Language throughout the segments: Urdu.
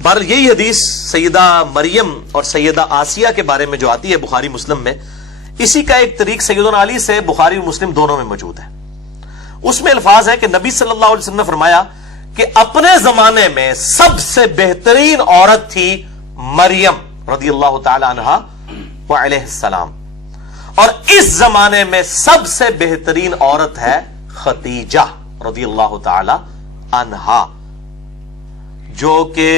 بہرحال یہی حدیث سیدہ مریم اور سیدہ آسیہ کے بارے میں جو آتی ہے بخاری مسلم میں، اسی کا ایک طریق سیدنا علی سے بخاری اور مسلم دونوں میں موجود ہے۔ اس میں الفاظ ہے کہ نبی صلی اللہ علیہ وسلم نے فرمایا کہ اپنے زمانے میں سب سے بہترین عورت تھی مریم رضی اللہ تعالی عنہا وعلیہ السلام، اور اس زمانے میں سب سے بہترین عورت ہے خدیجہ رضی اللہ تعالی عنہا، جو کہ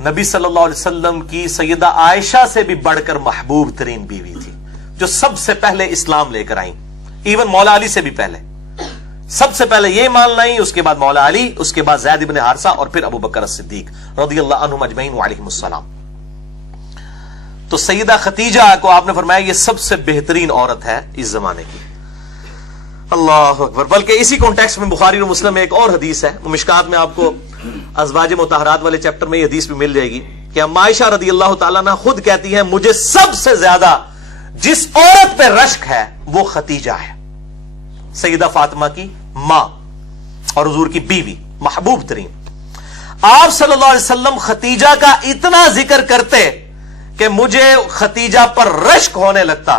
نبی صلی اللہ علیہ وسلم کی سیدہ عائشہ سے بھی بڑھ کر محبوب ترین بیوی تھی، جو سب سے پہلے اسلام لے کر آئیں، ایون مولا علی سے بھی پہلے۔ سب سے پہلے یہ مان لائیں، اس کے بعد مولا علی، اس کے بعد زید بن حارثہ، اور پھر ابو بکر الصدیق رضی اللہ عنہم اجمعین وعلیہم السلام۔ تو سیدہ خدیجہ کو آپ نے فرمایا یہ سب سے بہترین عورت ہے اس زمانے کی۔ اللہ اکبر۔ بلکہ اسی کانٹیکسٹ میں بخاری اور مسلم میں ایک اور حدیث ہے، مشکات میں آپ کو ازواج مطہرات والے چیپٹر میں یہ حدیث بھی مل جائے گی کہ اما عائشہ رضی اللہ تعالیٰ عنہ خود کہتی ہیں مجھے سب سے زیادہ جس عورت پہ رشک ہے وہ خدیجہ ہے، سیدہ فاطمہ کی ماں اور حضور کی بیوی، محبوب ترین۔ آپ صلی اللہ علیہ وسلم خدیجہ کا اتنا ذکر کرتے کہ مجھے خدیجہ پر رشک ہونے لگتا،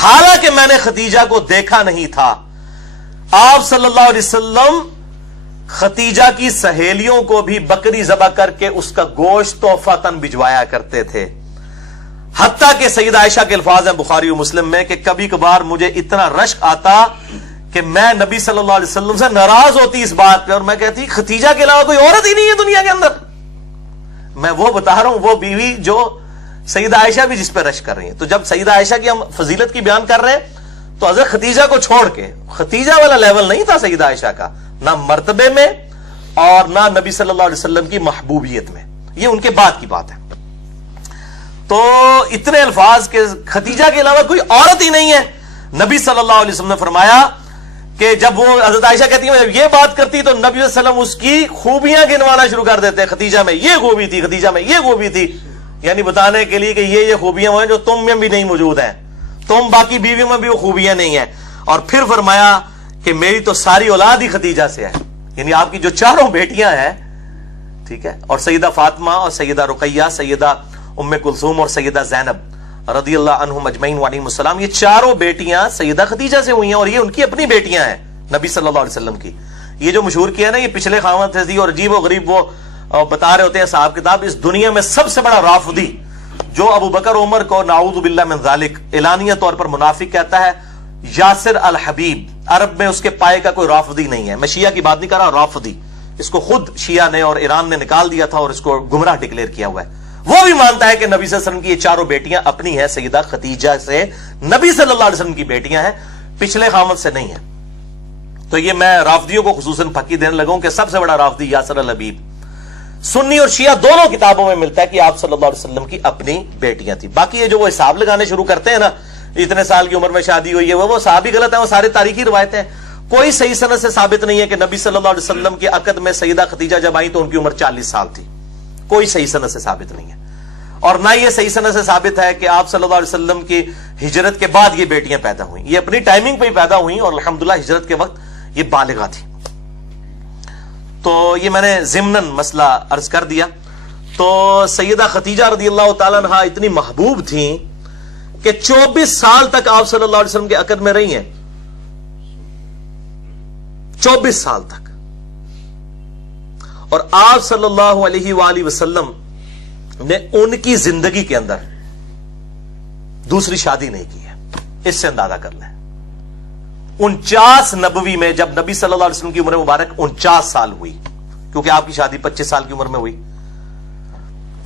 حالانکہ میں نے خدیجہ کو دیکھا نہیں تھا۔ آپ صلی اللہ علیہ وسلم خدیجہ کی سہیلیوں کو بھی بکری ذبح کر کے اس کا گوشت تحفۃً بھجوایا کرتے تھے، حتیٰ کہ سیدہ عائشہ کے الفاظ ہیں بخاری و مسلم میں کہ کبھی کبھار مجھے اتنا رشک آتا کہ میں نبی صلی اللہ علیہ وسلم سے ناراض ہوتی اس بات پہ، اور میں کہتی خدیجہ کے علاوہ کوئی عورت ہی نہیں ہے دنیا کے اندر۔ میں وہ بتا رہا ہوں، وہ بیوی جو سیدہ عائشہ بھی جس پہ رشک کر رہی ہیں۔ تو جب سیدہ عائشہ کی ہم فضیلت کی بیان کر رہے ہیں تو حضرت خدیجہ کو چھوڑ کے، خدیجہ والا لیول نہیں تھا سیدہ عائشہ کا، نہ مرتبے میں اور نہ نبی صلی اللہ علیہ وسلم کی محبوبیت میں، یہ ان کے بعد کی بات ہے۔ تو اتنے الفاظ کہ خدیجہ کے علاوہ کوئی عورت ہی نہیں ہے۔ نبی صلی اللہ علیہ وسلم نے فرمایا کہ جب وہ حضرت عائشہ کہتی ہیں جب یہ بات کرتی تو نبی صلی اللہ علیہ وسلم اس کی خوبیاں گنوانا شروع کر دیتے، خدیجہ میں یہ خوبی تھی، خدیجہ میں یہ خوبی تھی، یعنی بتانے کے لیے کہ یہ خوبیاں ہیں جو تم میں بھی نہیں موجود ہیں، تم باقی بیویوں میں بھی وہ خوبیاں نہیں ہیں۔ اور پھر فرمایا کہ میری تو ساری اولاد ہی خدیجہ سے ہے، یعنی آپ کی جو چاروں بیٹیاں ہیں، ٹھیک ہے، اور سیدہ فاطمہ اور سیدہ رقیہ، سیدہ ام کلثوم اور سیدہ زینب رضی اللہ عنہم اجمعین وعلیہم السلام، یہ چاروں بیٹیاں سیدہ خدیجہ سے ہوئی ہیں، اور یہ ان کی اپنی بیٹیاں ہیں نبی صلی اللہ علیہ وسلم کی۔ یہ جو مشہور کیا نا یہ پچھلے خاوند تھے اور عجیب و غریب وہ بتا رہے ہوتے ہیں صاحب کتاب، اس دنیا میں سب سے بڑا رافضی جو ابو بکر عمر کو نعوذ باللہ من ذالک اعلانیہ طور پر منافق کہتا ہے، یاسر الحبیب، عرب میں اس کے پائے کا کوئی رافضی نہیں ہے۔ میں شیعہ کی بات نہیں کر رہا، رافضی، اس کو خود شیعہ نے اور ایران نے نکال دیا تھا اور اس کو گمراہ ڈکلیئر کیا ہوا ہے۔ وہ بھی مانتا ہے کہ نبی صلی اللہ علیہ وسلم کی یہ چاروں بیٹیاں اپنی ہیں، سیدہ خدیجہ سے نبی صلی اللہ علیہ وسلم کی بیٹیاں ہیں، پچھلے خامد سے نہیں ہیں۔ تو یہ میں رافضیوں کو خصوصاً پھکی دینے لگا ہوں کہ سب سے بڑا رافضی یاسر الحبیب، سنی اور شیعہ دونوں کتابوں میں ملتا ہے کہ آپ صلی اللہ علیہ وسلم کی اپنی بیٹیاں تھیں۔ باقی یہ جو وہ حساب لگانے شروع کرتے ہیں نا، اتنے سال کی عمر میں شادی ہوئی ہے، وہ صحابہ بھی غلط ہیں، وہ سارے تاریخی روایتیں، کوئی صحیح سند سے ثابت نہیں ہے کہ نبی صلی اللہ علیہ وسلم کے عقد میں سیدہ خدیجہ جب آئی تو ان کی عمر 40 سال تھی، کوئی صحیح سند سے ثابت نہیں ہے۔ اور نہ یہ صحیح سند سے ثابت ہے کہ آپ صلی اللہ علیہ وسلم کی ہجرت کے بعد یہ بیٹیاں پیدا ہوئیں، یہ اپنی ٹائمنگ پہ ہی پیدا ہوئیں اور الحمدللہ ہجرت کے وقت یہ بالغہ تھی۔ تو یہ میں نے ضمناً مسئلہ عرض کر دیا۔ تو سیدہ خدیجہ رضی اللہ تعالیٰ عنہ اتنی محبوب تھیں کہ 24 سال تک آپ صلی اللہ علیہ وسلم کے عقد میں رہی ہیں، 24 سال تک، اور آپ صلی اللہ علیہ وآلہ وسلم نے ان کی زندگی کے اندر دوسری شادی نہیں کی ہے۔ اس سے اندازہ کر لیں 49 نبوی میں جب نبی صلی اللہ علیہ وسلم کی عمر مبارک 49 سال ہوئی، کیونکہ آپ کی شادی 25 سال کی عمر میں ہوئی،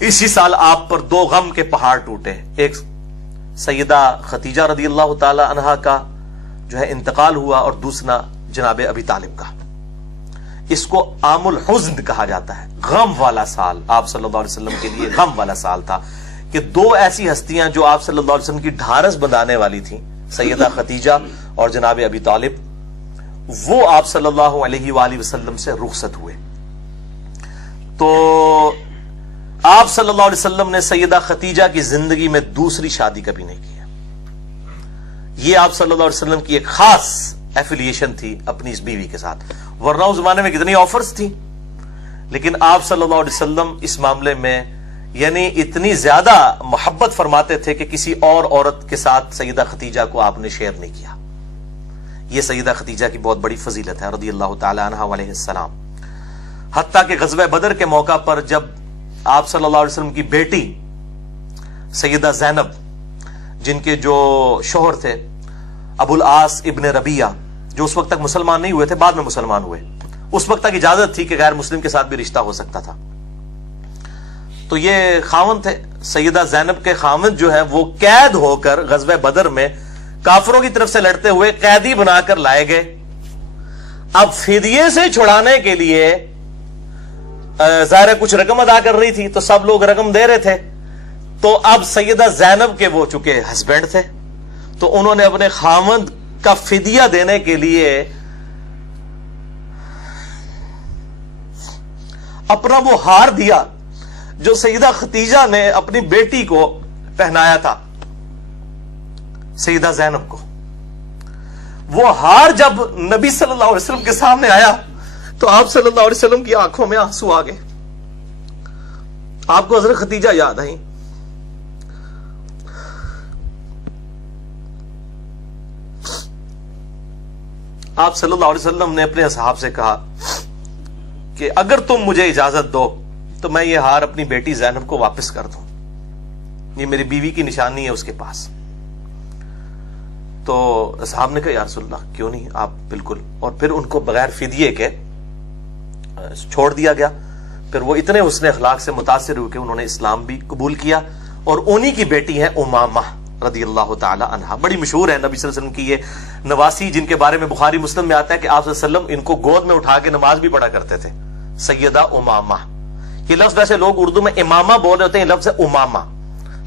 اسی سال آپ پر 2 غم کے پہاڑ ٹوٹے، ایک سیدہ خدیجہ رضی اللہ تعالی عنہا کا جو ہے انتقال ہوا اور دوسرا جناب ابی طالب کا۔ اس کو عام الحزن کہا جاتا ہے، غم والا سال آپ صلی اللہ علیہ وسلم کے لیے غم والا سال تھا کہ 2 ایسی ہستیاں جو آپ صلی اللہ علیہ وسلم کی ڈھارس بندھانے والی تھیں، سیدہ خدیجہ اور جناب ابی طالب، وہ آپ صلی اللہ علیہ وآلہ وسلم سے رخصت ہوئے۔ تو آپ صلی اللہ علیہ وسلم نے سیدہ خدیجہ کی زندگی میں دوسری شادی کبھی نہیں کی ہے۔ یہ آپ صلی اللہ علیہ وسلم کی ایک خاص ایفیلیشن تھی اپنی اس بیوی کے ساتھ، ورنہ اس زمانے میں کتنی آفرز تھی، لیکن آپ صلی اللہ علیہ وسلم اس معاملے میں یعنی اتنی زیادہ محبت فرماتے تھے کہ کسی اور عورت کے ساتھ سیدہ ختیجہ کو آپ نے شیئر نہیں کیا. یہ سیدہ ختیجہ کی بہت بڑی فضیلت ہے رضی اللہ تعالی عنہا علیہ السلام. حتیٰ کہ غزوہ بدر کے موقع پر جب آپ صلی اللہ علیہ وسلم کی بیٹی سیدہ زینب، جن کے جو شوہر تھے ابو العاص ابن ربیعہ، جو اس وقت تک مسلمان نہیں ہوئے تھے، بعد میں مسلمان ہوئے، اس وقت تک اجازت تھی کہ غیر مسلم کے ساتھ بھی رشتہ ہو سکتا تھا. تو یہ خاوند تھے، سیدہ زینب کے خاوند جو ہے وہ قید ہو کر غزوہ بدر میں کافروں کی طرف سے لڑتے ہوئے قیدی بنا کر لائے گئے. اب فدیے سے چھڑانے کے لیے ظاہر کچھ رقم ادا کر رہی تھی تو سب لوگ رقم دے رہے تھے. تو اب سیدہ زینب کے وہ چونکہ ہسبینڈ تھے تو انہوں نے اپنے خاوند کا فدیہ دینے کے لیے اپنا وہ ہار دیا جو سیدہ ختیجہ نے اپنی بیٹی کو پہنایا تھا سیدہ زینب کو. وہ ہار جب نبی صلی اللہ علیہ وسلم کے سامنے آیا تو آپ صلی اللہ علیہ وسلم کی آنکھوں میں آنسو آ گئے. آپ کو حضرت ختیجہ یاد آئی. آپ صلی اللہ علیہ وسلم نے اپنے اصحاب سے کہا کہ اگر تم مجھے اجازت دو تو میں یہ ہار اپنی بیٹی زینب کو واپس کر دوں، یہ میری بیوی کی نشانی ہے اس کے پاس. تو اصحاب نے کہا یا رسول اللہ کیوں نہیں، آپ بالکل. اور پھر ان کو بغیر فدیے کے چھوڑ دیا گیا. پھر وہ اتنے حسن اخلاق سے متاثر ہوئے کہ انہوں نے اسلام بھی قبول کیا. اور انہی کی بیٹی ہے امامہ رضی اللہ تعالی عنہا. بڑی مشہور ہے نبی صلی اللہ علیہ وسلم کی یہ نواسی، جن کے بارے میں بخاری مسلم میں آتا ہے کہ آپ صلی اللہ علیہ وسلم ان کو گود میں اٹھا کے نماز بھی پڑھا کرتے تھے. سیدہ امامہ، یہ لفظ ویسے لوگ اردو میں امامہ بول رہے ہوتے ہیں، یہ لفظ ہے امامہ،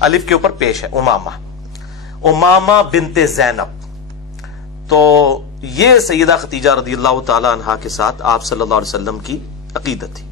الف کے اوپر پیش ہے امامہ، امامہ بنت زینب. تو یہ سیدہ ختیجہ رضی اللہ تعالی عنہا کے ساتھ آپ صلی اللہ علیہ وسلم کی عقیدت تھی.